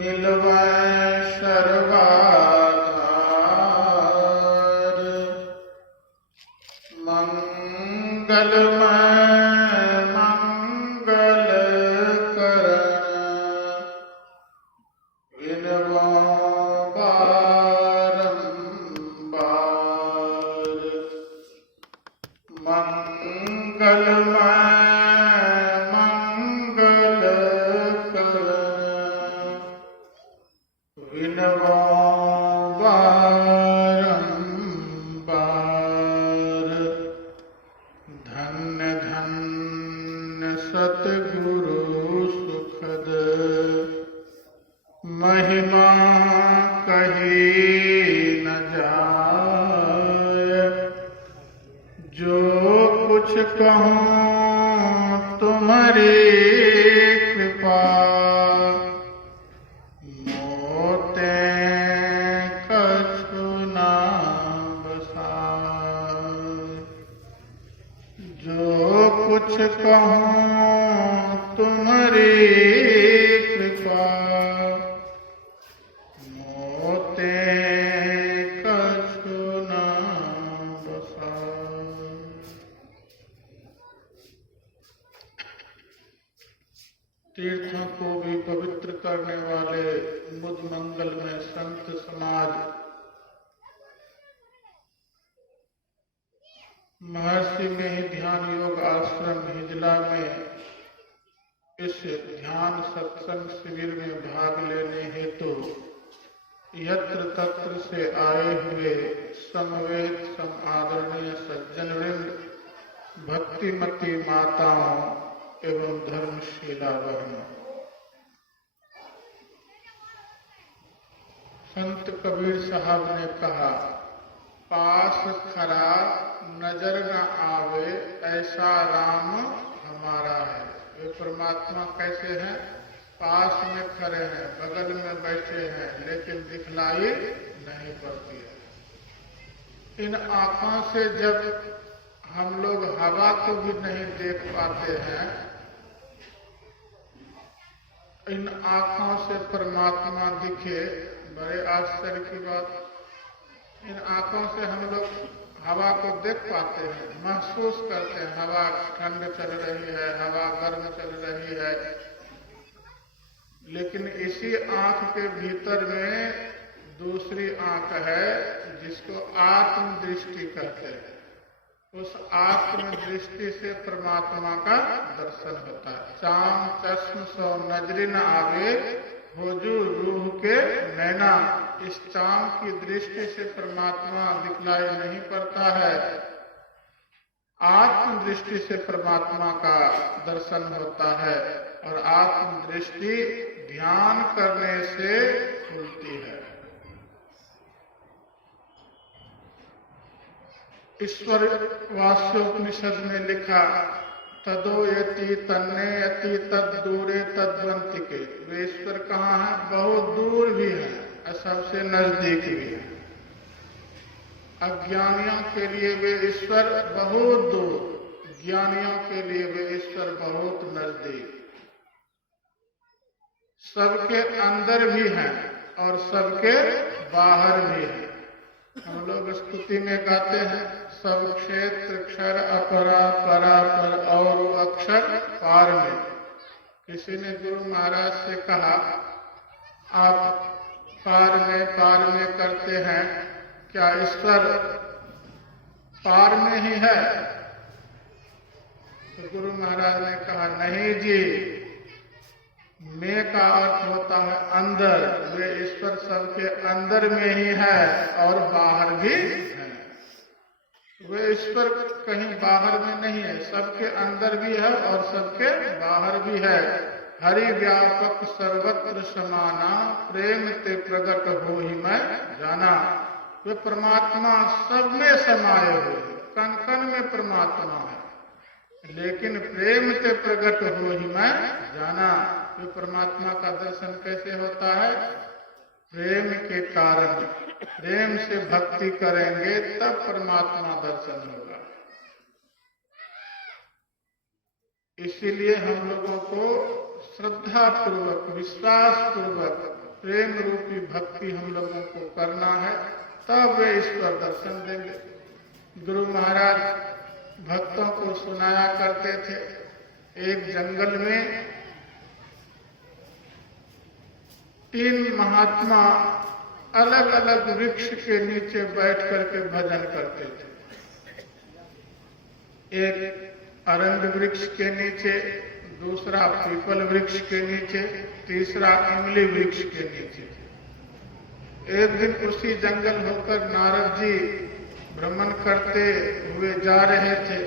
मिलवै सर्वाधार मंगलमय मंगल करण विनवो बारंबार मंगलमय मंगल करण विनवो बारंबार धन्य धन्य सतगुरु सुखद महिमा कही न जाय जो कुछ कहूँ तुम्हारी कृपा मोते कछु न बसाय जो कुछ कहूँ तुम्हारी कृपा मोते कछु न बसाय। तीर्थों को भी पवित्र करने वाले मुद मंगल में संत समाज महर्षि में ही ध्यान योग आश्रम हिजला में इस ध्यान सत्संग शिविर में भाग लेने हेतु यत्र तत्र से आए हुए समवेत सम आदरणीय सज्जन वृंद, भक्तिमती माताओं एवं धर्मशीला बहनों, संत कबीर साहब ने कहा, पास खरा नजर न आवे ऐसा राम हमारा है। वे परमात्मा कैसे हैं? पास में खड़े हैं, बगल में बैठे हैं, लेकिन दिखलाई नहीं पड़ती है। इन आंखों से जब हम लोग हवा को भी नहीं देख पाते हैं, इन आंखों से परमात्मा दिखे, बड़े आश्चर्य की बात। इन आंखों से हम लोग हवा को देख पाते हैं, महसूस करते हैं, हवा ठंड चल रही है, हवा गर्म चल रही है, लेकिन इसी आंख के भीतर में दूसरी आंख है जिसको आत्म दृष्टि कहते हैं। उस आत्म दृष्टि से परमात्मा का दर्शन होता है। चाम चश्म सो नजरी न आवे होजू रूह के नैना। इस चाम की दृष्टि से परमात्मा दिखलाई नहीं पड़ता है, आत्म दृष्टि से परमात्मा का दर्शन होता है, और आत्म दृष्टि ध्यान करने से खुलती है। ईश्वर वास्योपनिषद में लिखा, तदो यति तन्ने यति तद दूरे तद्वंतिके। वे ईश्वर कहाँ है? बहुत दूर भी है और सबसे नजदीक भी है। अज्ञानियों के लिए वे ईश्वर बहुत दूर, ज्ञानियों के लिए वे ईश्वर बहुत नजदीक। सबके अंदर भी हैं और सबके बाहर भी हैं। हम लोग स्तुति में गाते हैं, सब क्षेत्र क्षर अपरा परा पर और अक्षर पार में। किसी ने गुरु महाराज से कहा, आप पार में करते हैं, क्या ईश्वर पार में ही है? तो गुरु महाराज ने कहा, नहीं जी, में का अर्थ होता है अंदर। वे ईश्वर सबके अंदर में ही है और बाहर भी है। वे ईश्वर कहीं बाहर में नहीं है, सबके अंदर भी है और सबके बाहर भी है। हरि व्यापक सर्वत्र समाना, प्रेम ते प्रगट हो ही मैं जाना। वे परमात्मा सब में समाये हुए, कण कण में परमात्मा है, लेकिन प्रेम ते प्रगट हो ही मैं जाना। ये परमात्मा का दर्शन कैसे होता है? प्रेम के कारण, प्रेम से भक्ति करेंगे तब परमात्मा दर्शन होगा। इसीलिए हम लोगों को श्रद्धा पूर्वक, विश्वास पूर्वक प्रेम रूपी भक्ति हम लोगों को करना है, तब वे ईश्वर दर्शन देंगे। गुरु महाराज भक्तों को सुनाया करते थे, एक जंगल में 3 महात्मा अलग अलग वृक्ष के नीचे बैठ करके भजन करते थे। एक अरंड वृक्ष के नीचे, दूसरा पीपल वृक्ष के नीचे, तीसरा इमली वृक्ष के नीचे। एक दिन उसी जंगल होकर नारद जी भ्रमण करते हुए जा रहे थे,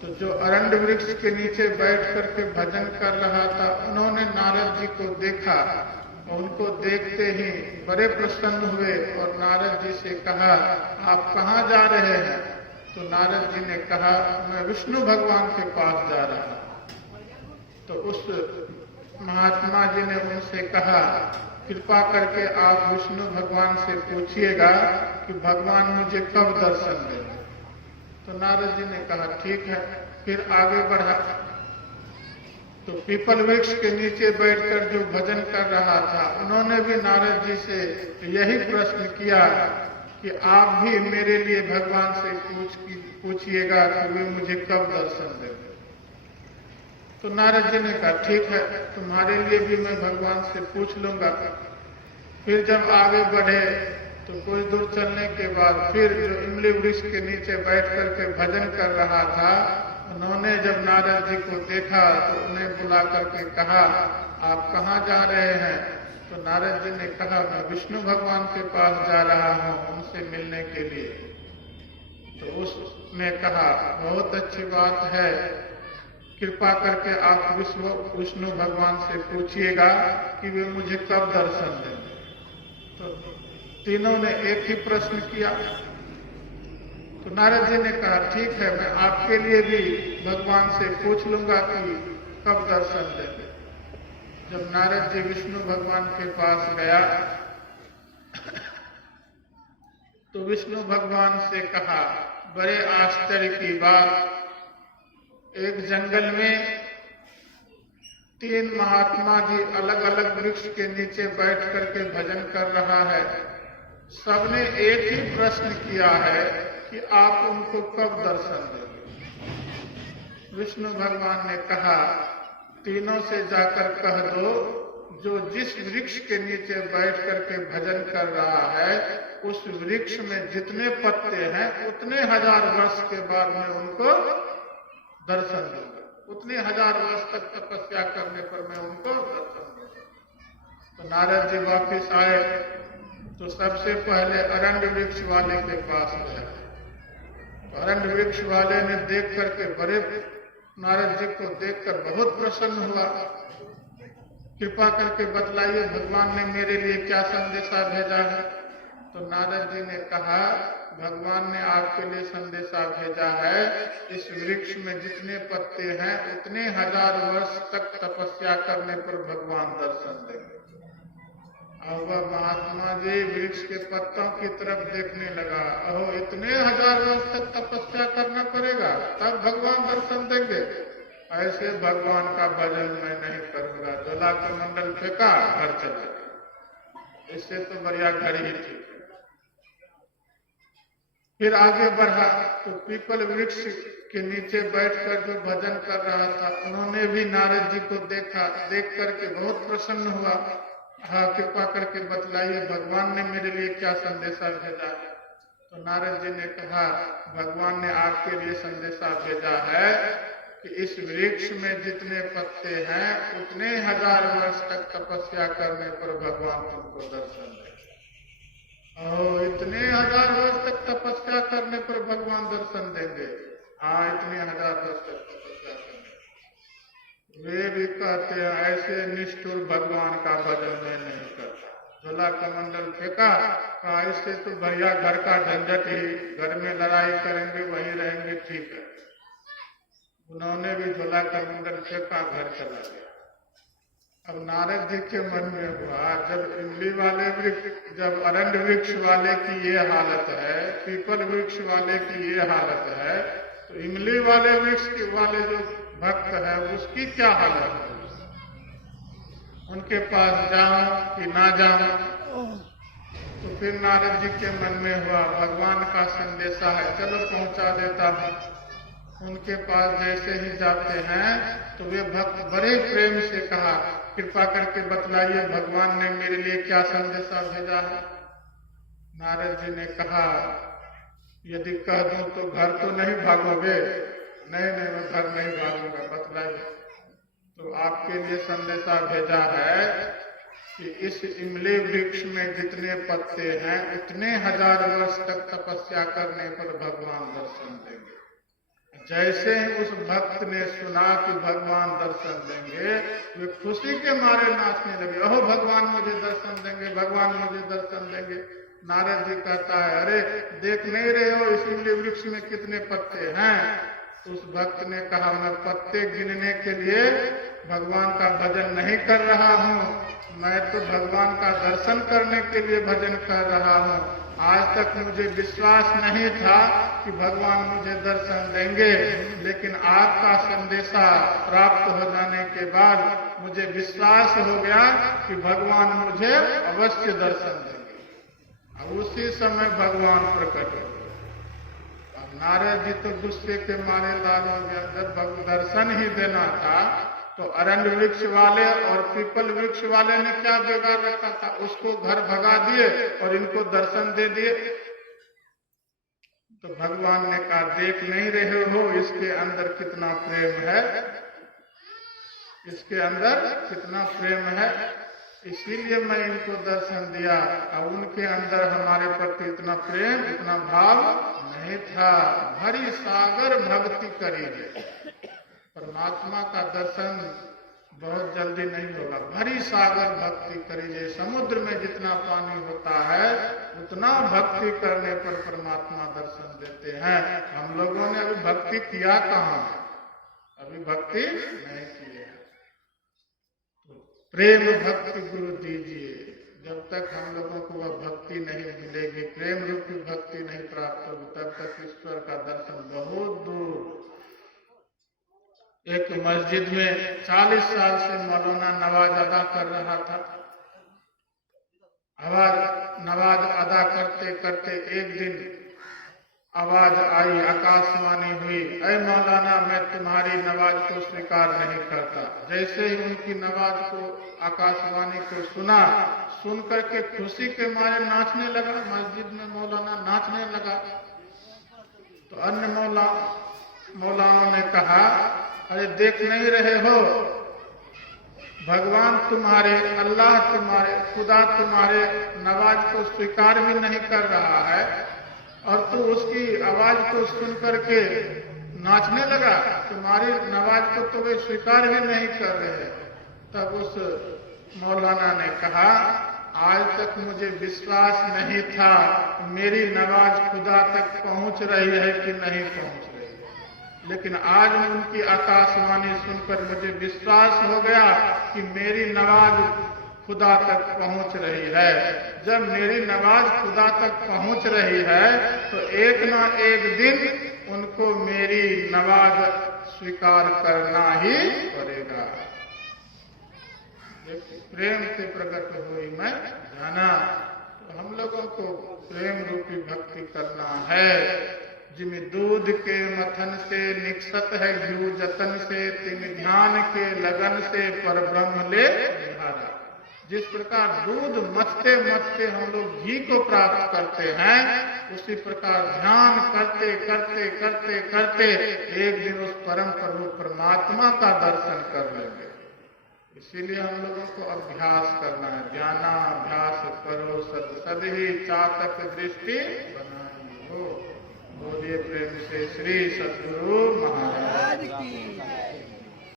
तो जो अरंड वृक्ष के नीचे बैठ करके भजन कर रहा था, उन्होंने नारद जी को देखा। उनको देखते ही बड़े प्रसन्न हुए और नारद जी से कहा, आप कहाँ जा रहे हैं? तो नारद जी ने कहा, मैं विष्णु भगवान के पास जा रहा हूं। तो उस महात्मा जी ने उनसे कहा, कृपा करके आप विष्णु भगवान से पूछिएगा कि भगवान मुझे कब दर्शन देंगे। तो नारद जी ने कहा, ठीक है। फिर आगे बढ़ा तो पीपल वृक्ष के नीचे बैठकर जो भजन कर रहा था, उन्होंने भी नारद जी से यही प्रश्न किया कि आप भी मेरे लिए भगवान से पूछिएगा कि वे मुझे कब दर्शन देंगे। तो नारद जी ने कहा, ठीक है, तुम्हारे लिए भी मैं भगवान से पूछ लूंगा। फिर जब आगे बढ़े तो कुछ दूर चलने के बाद फिर जो इमली वृक्ष के नीचे बैठ करके भजन कर रहा था, उन्होंने जब नारद जी को देखा तो उन्हें बुला करके कहा, आप कहाँ जा रहे हैं? तो नारद जी ने कहा, मैं विष्णु भगवान के पास जा रहा हूँ उनसे मिलने के लिए। तो उसने कहा, बहुत अच्छी बात है, कृपा करके आप विष्णु भगवान से पूछिएगा कि वे मुझे कब दर्शन देंगे। तो तीनों ने एक ही प्रश्न किया। तो नारद जी ने कहा, ठीक है, मैं आपके लिए भी भगवान से पूछ लूंगा कि कब दर्शन देंगे। जब नारद जी विष्णु भगवान के पास गया तो विष्णु भगवान से कहा, बड़े आश्चर्य की बात, एक जंगल में 3 महात्मा जी अलग अलग वृक्ष के नीचे बैठ करके भजन कर रहा है। सबने एक ही प्रश्न किया है कि आप उनको कब दर्शन देंगे। विष्णु भगवान ने कहा, तीनों से जाकर कह दो, जो जिस वृक्ष के नीचे बैठ करके भजन कर रहा है, उस वृक्ष में जितने पत्ते हैं उतने 1000 वर्ष के बाद मैं उनको दर्शन दूंगा। उतने 1000 वर्ष तक तपस्या करने पर मैं उनको दर्शन दूंगा। तो नारद जी वापिस आए तो सबसे पहले अरंड वृक्ष वाले के पास गए। तो अरंड वृक्ष वाले ने देख करके बड़े नारद जी को देखकर बहुत प्रसन्न हुआ। कृपा करके बतलाइए, भगवान ने मेरे लिए क्या संदेशा भेजा है? तो नारद जी ने कहा, भगवान ने आपके लिए संदेशा भेजा है, इस वृक्ष में जितने पत्ते हैं उतने 1000 वर्ष तक तपस्या करने पर भगवान दर्शन देंगे। और वह महात्मा जी वृक्ष के पत्तों की तरफ देखने लगा, अहो इतने 1000 वर्ष तक तपस्या करना पड़ेगा तब भगवान दर्शन देंगे? ऐसे भगवान का भजन मैं नहीं करूंगा। ज्वाला का मंडल फेंका, घर चला गया। इससे तो बढ़िया घर ही ठीक है। फिर आगे बढ़ा तो पीपल वृक्ष के नीचे बैठकर जो भजन कर रहा था, उन्होंने भी नारद जी को देखा। देख करके बहुत प्रसन्न हुआ। हाँ, कृपा करके बतलाइए, भगवान ने मेरे लिए क्या संदेशा भेजा है? तो नारद जी ने कहा, भगवान ने आपके लिए संदेशा भेजा है कि इस वृक्ष में जितने पत्ते हैं उतने 1000 वर्ष तक तपस्या करने पर भगवान तुमको दर्शन देंगे। और इतने 1000 वर्ष तक तपस्या करने पर भगवान दर्शन देंगे? हाँ, इतने 1000 वर्ष तक तपस्या करने। वे भी कहते हैं, ऐसे निष्ठुर भगवान का भजन मैं नहीं करता। झोला कमंडल फेंका, कहा इससे तो भैया घर का झंझट ही, घर में लड़ाई करेंगे वहीं रहेंगे, ठीक है। उन्होंने भी झोला कमंडल फेंका, घर चला गया। अब नारद जी के मन में हुआ, जब इमली वाले वृक्ष, जब अरंड वृक्ष वाले की ये हालत है, पीपल वृक्ष वाले की ये हालत है, तो इमली वाले वृक्ष वाले जो भक्त है उसकी क्या हालत है? उनके पास जाऊं कि ना जाऊं। तो फिर नारद जी के मन में हुआ भगवान का संदेशा है, चलो पहुंचा देता हूं। उनके पास जैसे ही जाते हैं तो वे भक्त बड़े प्रेम से कहा, कृपा करके बतलाइए भगवान ने मेरे लिए क्या संदेशा भेजा है। नारद जी ने कहा, यदि कह दूं तो घर तो नहीं भागोगे? नहीं नहीं, मैं घर नहीं भागूंगा, बतलाइए। तो आपके लिए संदेशा भेजा है कि इस इमली वृक्ष में जितने पत्ते हैं इतने 1000 वर्ष तक तपस्या करने पर भगवान दर्शन देंगे। जैसे ही उस भक्त ने सुना कि भगवान दर्शन देंगे, वे खुशी के मारे नाचने लगे, ओह भगवान मुझे दर्शन देंगे, भगवान मुझे दर्शन देंगे। नारद जी कहता है, अरे देख नहीं रहे हो इस इमली वृक्ष में कितने पत्ते हैं? उस भक्त ने कहा, मैं पत्ते गिनने के लिए भगवान का भजन नहीं कर रहा हूँ, मैं तो भगवान का दर्शन करने के लिए भजन कर रहा हूँ। आज तक मुझे विश्वास नहीं था कि भगवान मुझे दर्शन देंगे, लेकिन आपका संदेशा प्राप्त हो जाने के बाद मुझे विश्वास हो गया कि भगवान मुझे अवश्य दर्शन देंगे। अब उसी समय भगवान प्रकट हो गए। अब नारद जी तो गुस्से के मारे लाल हो गया। जब दर्शन ही देना था तो अरण्य वृक्ष वाले और पीपल वृक्ष वाले ने क्या बिगाड़ रखा था? उसको घर भगा दिए और इनको दर्शन दे दिए। तो भगवान ने कहा, देख नहीं रहे हो इसके अंदर कितना प्रेम है, इसके अंदर कितना प्रेम है, इसीलिए मैं इनको दर्शन दिया। अब उनके अंदर हमारे प्रति इतना प्रेम, इतना भाव नहीं था। भरी सागर भक्ति करिए, परमात्मा का दर्शन बहुत जल्दी नहीं होगा। भरी सागर भक्ति करिए, समुद्र में जितना पानी होता है उतना भक्ति करने पर परमात्मा दर्शन देते हैं। हम लोगों ने अभी भक्ति किया कहाँ? अभी भक्ति नहीं की है। तो प्रेम भक्ति गुरु दीजिए। जब तक हम लोगों को वह भक्ति नहीं मिलेगी, प्रेम रूपी भक्ति नहीं प्राप्त होगी, तब तक ईश्वर का दर्शन बहुत दूर। एक मस्जिद में 40 साल से मौलाना नमाज अदा कर रहा था। नमाज अदा करते करते एक दिन आवाज आई, आकाशवाणी हुई, ऐ मौलाना मैं तुम्हारी नमाज को स्वीकार नहीं करता। जैसे ही उनकी नमाज को, आकाशवाणी को सुना, सुन करके खुशी के मारे नाचने लगा। मस्जिद में मौलाना नाचने लगा। तो अन्य मौलानों ने कहा, अरे देख नहीं रहे हो भगवान तुम्हारे, अल्लाह तुम्हारे, खुदा तुम्हारे नमाज को स्वीकार भी नहीं कर रहा है और तू उसकी आवाज को सुन करके नाचने लगा। तुम्हारी नमाज को तो वे स्वीकार भी नहीं कर रहे। तब उस मौलाना ने कहा, आज तक मुझे विश्वास नहीं था मेरी नमाज खुदा तक पहुंच रही है कि नहीं पहुंच रही, लेकिन आज उनकी आकाशवाणी सुनकर मुझे विश्वास हो गया कि मेरी नमाज खुदा तक पहुंच रही है। जब मेरी नमाज खुदा तक पहुंच रही है तो एक ना एक दिन उनको मेरी नमाज स्वीकार करना ही पड़ेगा। प्रेम से प्रकट हुई मैं जाना। तो हम लोगों को प्रेम रूपी भक्ति करना है। जिमि दूध के मथन से निकसत है घ्यू जतन से, तिम ध्यान के लगन से पर ब्रह्म ले निहारा। जिस प्रकार दूध मथते मथते हम लोग घी को प्राप्त करते हैं, उसी प्रकार ध्यान करते करते करते करते एक दिन उस परम प्रभु परमात्मा का दर्शन कर लेंगे। इसीलिए हम लोगों को अभ्यास करना है। ज्ञानाभ्यास करो सदहि चातक दृष्टि बनाई हो। बोलिए प्रेम से श्री सद्गुरु महाराज की।